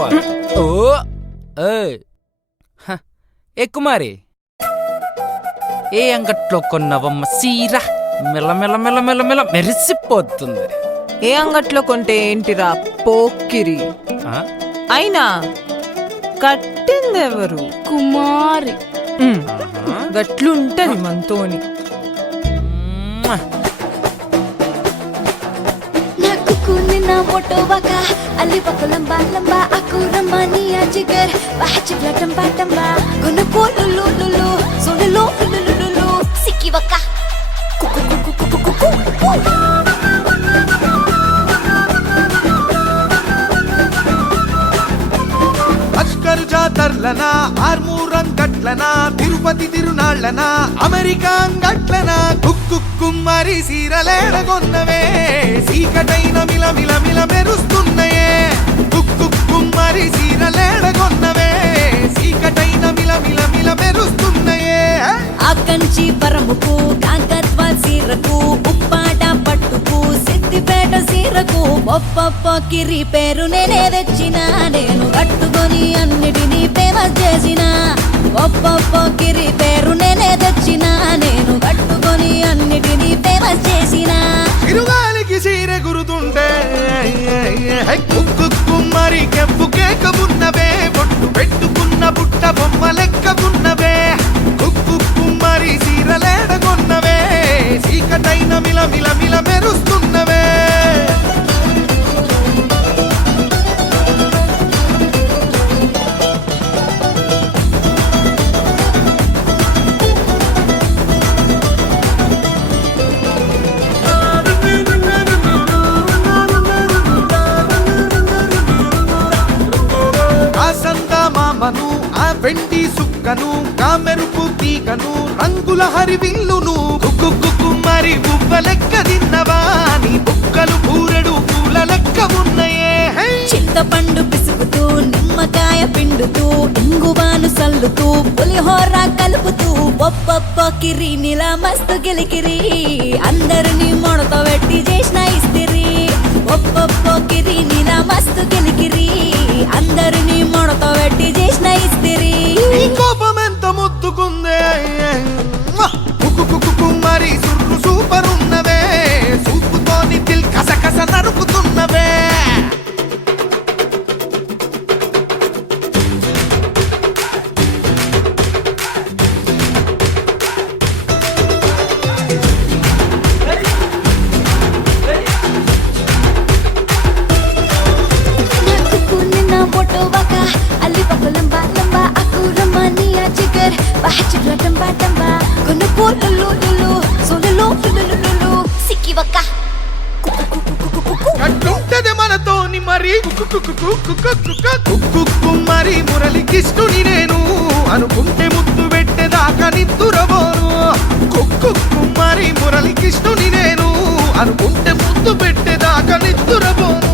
మెరిసిపోద్ది. ఓ ఎక్కుమారి ఏ అంగట్లో కొన్నవమ్మ సీర మెల్ల మెల్ల మెల్ల మెల్ల మెల్ల మెరిసిపోతుంది. ఏ అంగట్లో కొంటే ఏంటిరా పోకిరి? అయినా కట్టిందెవరు? కుమారి. గట్లుంటది మనతోని. నాకు కునిన ఫోటోవక అల్లి పక్కలంబా లంబా అకురమ్మ నీ అజిగర్ బాచి బ్లటం బాటంబా కొన కోలులు లులు సోలులు లులు సిక్కివక కుకు కుకు కుకు కుకు. అస్కర్ జాతర్లనా ఆర్మూరం గట్లనా తిరుపతి తిరునాళ్ళనా అమెరికా గట్లనా కుక్కు కుమ్మరి సీరలేడగొన్నవే సీకటైన మిల మిల మిల మెరుస్తున్నాయే కుక్కు కుమ్మరి సీరలేడగొన్నవే సీకటైన మిల మిల మిల మెరుస్తున్నాయే. ఆకంచి పరముకు కాకత్వ సీరకు ఉప్పాట పట్టుకు సిద్దిపేట సీరకు ఒప్పొప్ప కిరి పేరు నేనే తెచ్చిన నేను కట్టుకొని అన్నిటినీ ఫేమస్ చేసిన ఒప్పొప్ప కిరి పేరు నేనే తెచ్చిన నేను కట్టుకొని అన్నిటినీ ఫేమస్ చేసిన. తిరుగాలికి సీర గురుతుంటే కుక్కు కుమ్మరి కెంపు కేక ఉన్నవే బొట్టు పెట్టుకున్న బుట్ట బొమ్మ లెక్క ఉన్నవే కుక్కు కుమ్మరి సీరలేడగొన్నవే సీకటైన మిల మిల మిల మెరుస్తున్నవే. మామను ఆ వెండి సుక్కను కామెరుపు తీగను రంగుల హరివిల్లును కుక్కు కుమ్మరి బువ్వ లెక్క తిన్నవా నీ బుక్కలు పూరెడు పూల లెక్క ఉన్నయే. చింతపండు పిసుకుతూ నిమ్మకాయ పిండుతూ ఇంగువాను సల్లుతూ పులిహోర కలుపుతూ ఒప్పొప్ప కిరి నిలా మస్తు గిలికిరి అందరినీ మొడత పెట్టి చేసిన ఇస్తిరి ఒప్పొప్ప కిరి నిలా మస్తు గిలికిరి అందరినీ మొడత పెట్టి చేసిన ఇస్తిరి. నీ కోపం ఎంత ముద్దుకుందే కుమ్మరి సుర్రు సూపర్ ఉన్నవే సూపుతోని దిల్ కసకస నరుకుతున్నవే. కట్టుంటది మనతోని మరి కుమ్మరి మురళికిష్టుని నేను అనుకుంటే ముద్దు పెట్టేదాకా నిద్దురబోను కుమ్మరి మురళికిష్టుని నేను అనుకుంటే ముద్దు పెట్టేదాకా నిద్దురబోను.